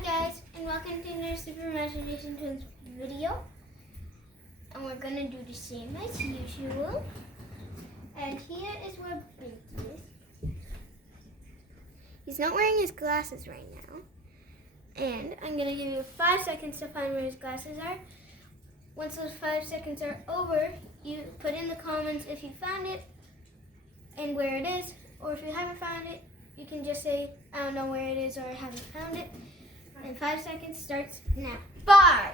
Hi guys, and welcome to another Super Imagination Twins video. And we're gonna do the same as usual. And here is where Binky is. He's not wearing his glasses right now. And I'm gonna give you 5 seconds to find where his glasses are. Once those 5 seconds are over, you put in the comments if you found it and where it is, or if you haven't found it, you can just say, I don't know where it is or I haven't found it. And 5 seconds starts now. 5,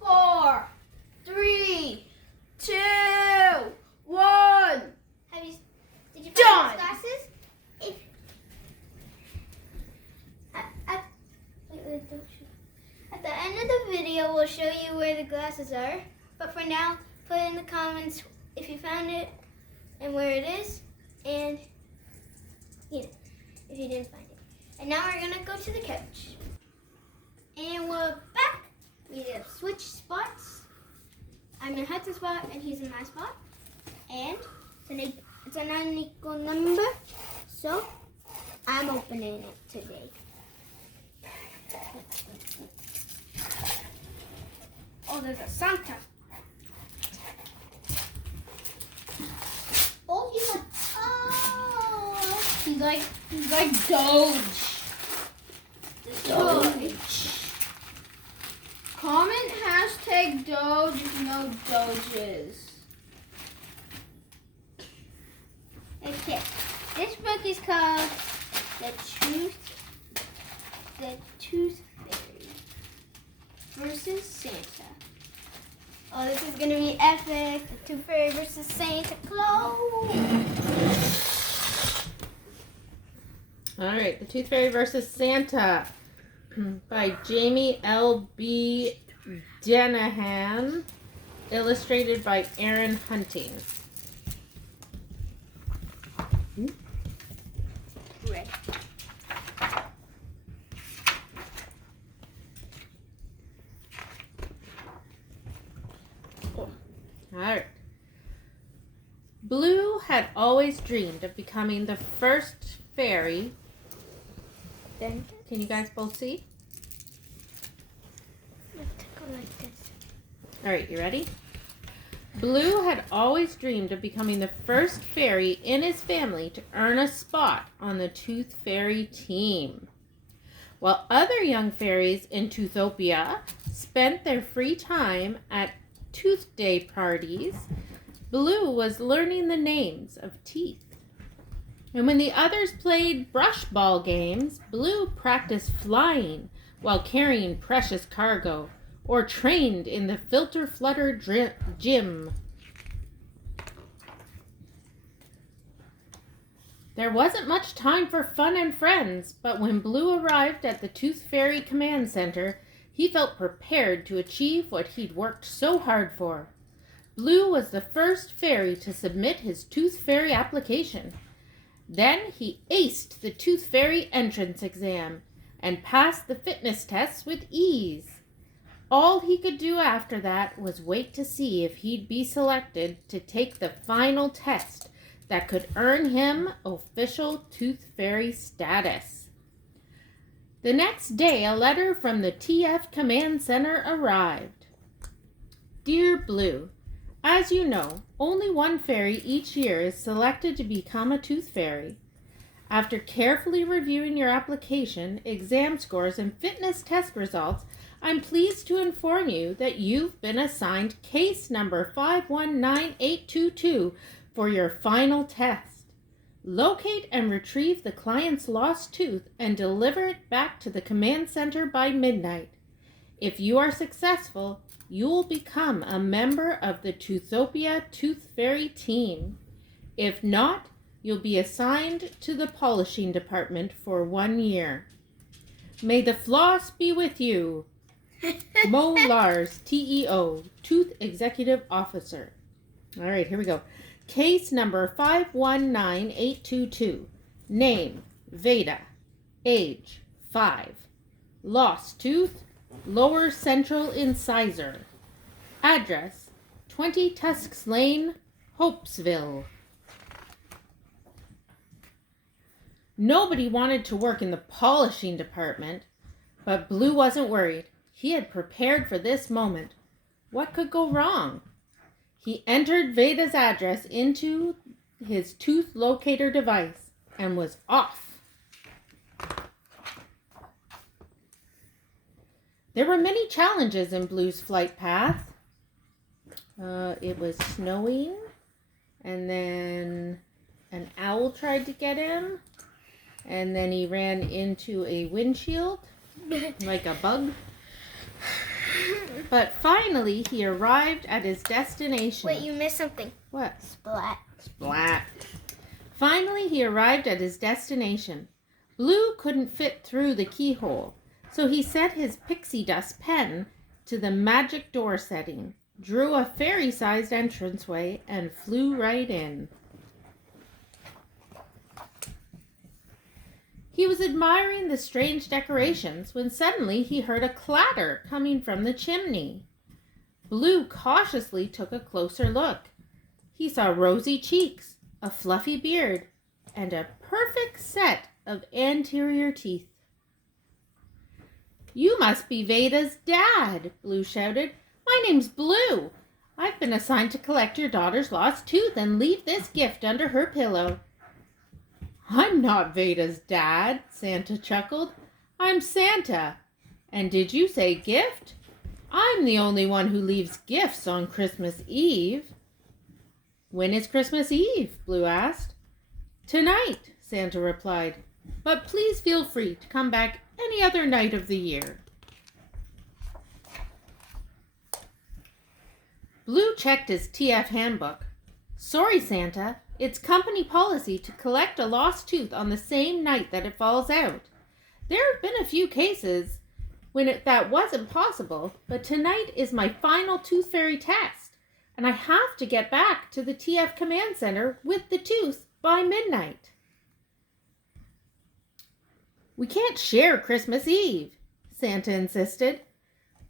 4, 3, 2, 1. Did you find Done. his glasses? Wait, at the end of the video, we'll show you where the glasses are. But for now, put in the comments if you found it and where it is, and if you didn't find it. And now we're gonna go to the couch. And we're back. We have switched spots. I'm in Hudson's spot and he's in my spot. And it's an unequal number, so I'm opening it today. Oh, there's a Santa. Oh, He's like Doge. Doge. Comment hashtag Doge if you know Doges. Okay, this book is called The Toothfairy versus Santa. Oh, this is gonna be epic. The Tooth Fairy versus Santa Claus. All right, The Tooth Fairy versus Santa by Jamie L.B. Denahan, illustrated by Aaron Hunting. Red. All right. Blue had always dreamed of becoming the first fairy. Then Can you guys both see? let's go like this. All right, you ready? Blue had always dreamed of becoming the first fairy in his family to earn a spot on the Tooth Fairy team. While other young fairies in Toothopia spent their free time at Tooth Day parties, Blue was learning the names of teeth. And when the others played brush ball games, Blue practiced flying while carrying precious cargo, or trained in the filter flutter gym. There wasn't much time for fun and friends, but when Blue arrived at the Tooth Fairy Command Center, he felt prepared to achieve what he'd worked so hard for. Blue was the first fairy to submit his Tooth Fairy application. Then he aced the Tooth Fairy entrance exam and passed the fitness tests with ease. All he could do after that was wait to see if he'd be selected to take the final test that could earn him official Tooth Fairy status. The next day, a letter from the TF Command Center arrived. Dear Blue, as you know, only one fairy each year is selected to become a Tooth Fairy. After carefully reviewing your application, exam scores, and fitness test results, I'm pleased to inform you that you've been assigned case number 519822 for your final test. Locate and retrieve the client's lost tooth and deliver it back to the command center by midnight. If you are successful, you will become a member of the Toothopia Tooth Fairy team. If not, you'll be assigned to the polishing department for 1 year. May the floss be with you. Mo Lars, TEO, Tooth Executive Officer. All right, here we go. Case number 519822. Name, Veda. Age, 5. Lost tooth, lower central incisor. Address, 20 Tusks Lane, Hopesville. Nobody wanted to work in the polishing department. But Blue wasn't worried. He had prepared for this moment. What could go wrong? He entered Veda's address into his tooth locator device and was off. There were many challenges in Blue's flight path. It was snowing, and then an owl tried to get him, and then he ran into a windshield like a bug. But finally, he arrived at his destination. Wait, you missed something. What? Splat. Splat. Finally, he arrived at his destination. Blue couldn't fit through the keyhole, so he set his pixie dust pen to the magic door setting, drew a fairy-sized entranceway, and flew right in. He was admiring the strange decorations when suddenly he heard a clatter coming from the chimney. Blue cautiously took a closer look. He saw rosy cheeks, a fluffy beard, and a perfect set of anterior teeth. "You must be Veda's dad," Blue shouted. "My name's Blue. I've been assigned to collect your daughter's lost tooth and leave this gift under her pillow." "I'm not Veda's dad," Santa chuckled. "I'm Santa. And did you say gift? I'm the only one who leaves gifts on Christmas Eve." "When is Christmas Eve?" Blue asked. "Tonight," Santa replied. "But please feel free to come back any other night of the year." Blue checked his TF handbook. "Sorry, Santa. It's company policy to collect a lost tooth on the same night that it falls out. There have been a few cases when that wasn't possible, but tonight is my final tooth fairy test, and I have to get back to the TF command center with the tooth by midnight." "We can't share Christmas Eve," Santa insisted.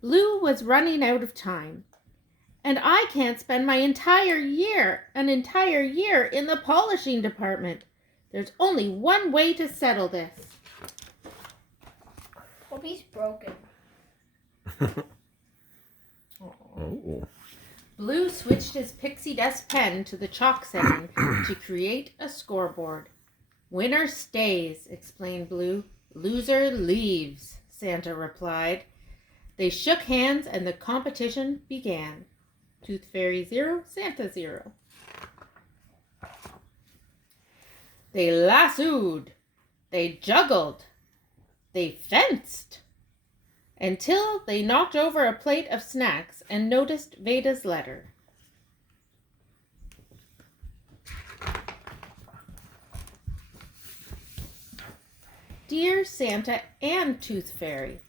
Blue was running out of time. "And I can't spend an entire year in the polishing department. There's only one way to settle this." Hope he's broken. Oh. Blue switched his pixie dust pen to the chalk setting to create a scoreboard. "Winner stays," explained Blue. "Loser leaves," Santa replied. They shook hands and the competition began. Tooth Fairy 0, Santa 0. They lassoed, they juggled, they fenced, until they knocked over a plate of snacks and noticed Veda's letter. "Dear Santa and Tooth Fairy,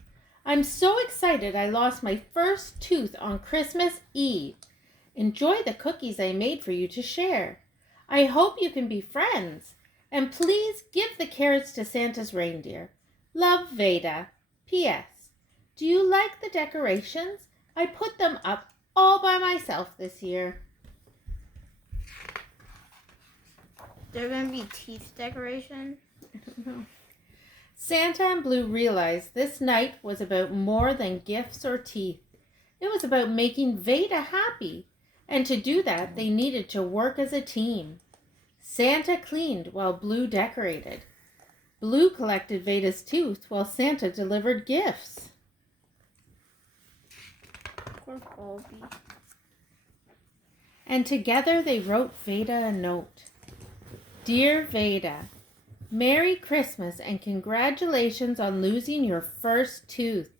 I'm so excited I lost my first tooth on Christmas Eve. Enjoy the cookies I made for you to share. I hope you can be friends. And please give the carrots to Santa's reindeer. Love, Veda. P.S. Do you like the decorations? I put them up all by myself this year." They're going to be teeth decoration. I don't know. Santa and Blue realized this night was about more than gifts or teeth. It was about making Veda happy, and to do that, they needed to work as a team. Santa cleaned while Blue decorated. Blue collected Veda's tooth while Santa delivered gifts. Poor Colby. And together they wrote Veda a note. "Dear Veda, Merry Christmas and congratulations on losing your first tooth.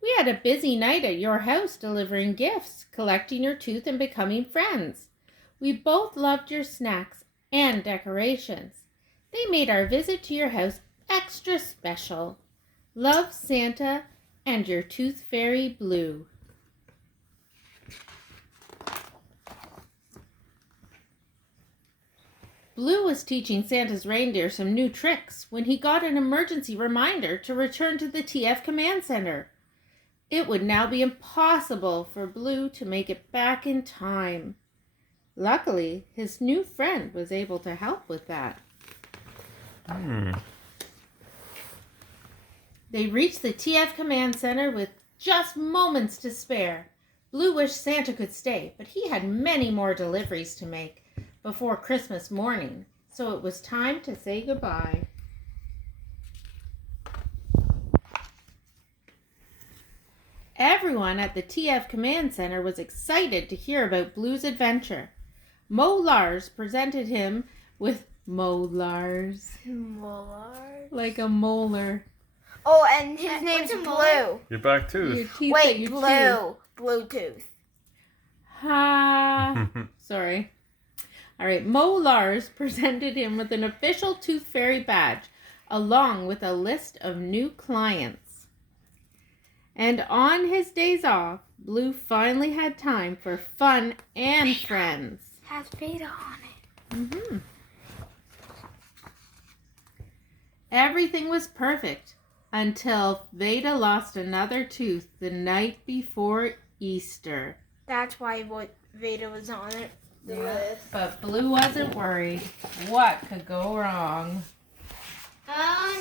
We had a busy night at your house delivering gifts, collecting your tooth, and becoming friends. We both loved your snacks and decorations. They made our visit to your house extra special. Love, Santa and your Tooth Fairy Blue." Blue was teaching Santa's reindeer some new tricks when he got an emergency reminder to return to the TF Command Center. It would now be impossible for Blue to make it back in time. Luckily, his new friend was able to help with that. They reached the TF Command Center with just moments to spare. Blue wished Santa could stay, but he had many more deliveries to make before Christmas morning, so it was time to say goodbye. Everyone at the TF Command Center was excited to hear about Blue's adventure. Mo Lars presented him with molars. Molars. Like a molar. Oh, and his name's what's a Blue. molar? Your back tooth. Your teeth that Wait, you chew. Blue. Bluetooth. Ha. Sorry. All right. Mo Lars presented him with an official Tooth Fairy badge, along with a list of new clients. And on his days off, Blue finally had time for fun and friends. Has Veda on it. Mm-hmm. Everything was perfect until Veda lost another tooth the night before Easter. That's why Veda was on it. The list. But Blue wasn't worried. What could go wrong?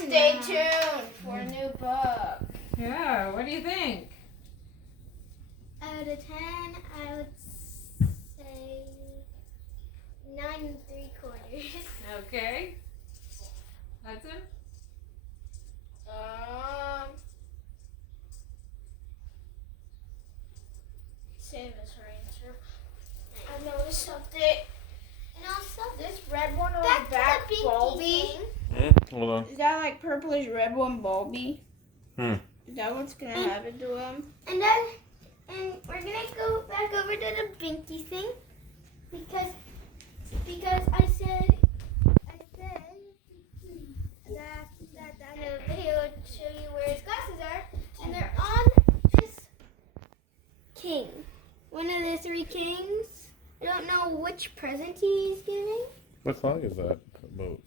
Stay tuned for a new book. Yeah, what do you think? Out of 10, I would say 9 3/4. Okay. Hudson? Save us her answer. I noticed something. And also, This red one on back the to back, the Binky bulby. thing. Hold on. Is that like purplish red one, bulby? Hmm. Is that what's gonna happen to him? And we're gonna go back over to the Binky thing because I said that in a video would show you where his glasses are, and they're on this king, one of the 3 kings. I don't know which present he's giving. What song is that about?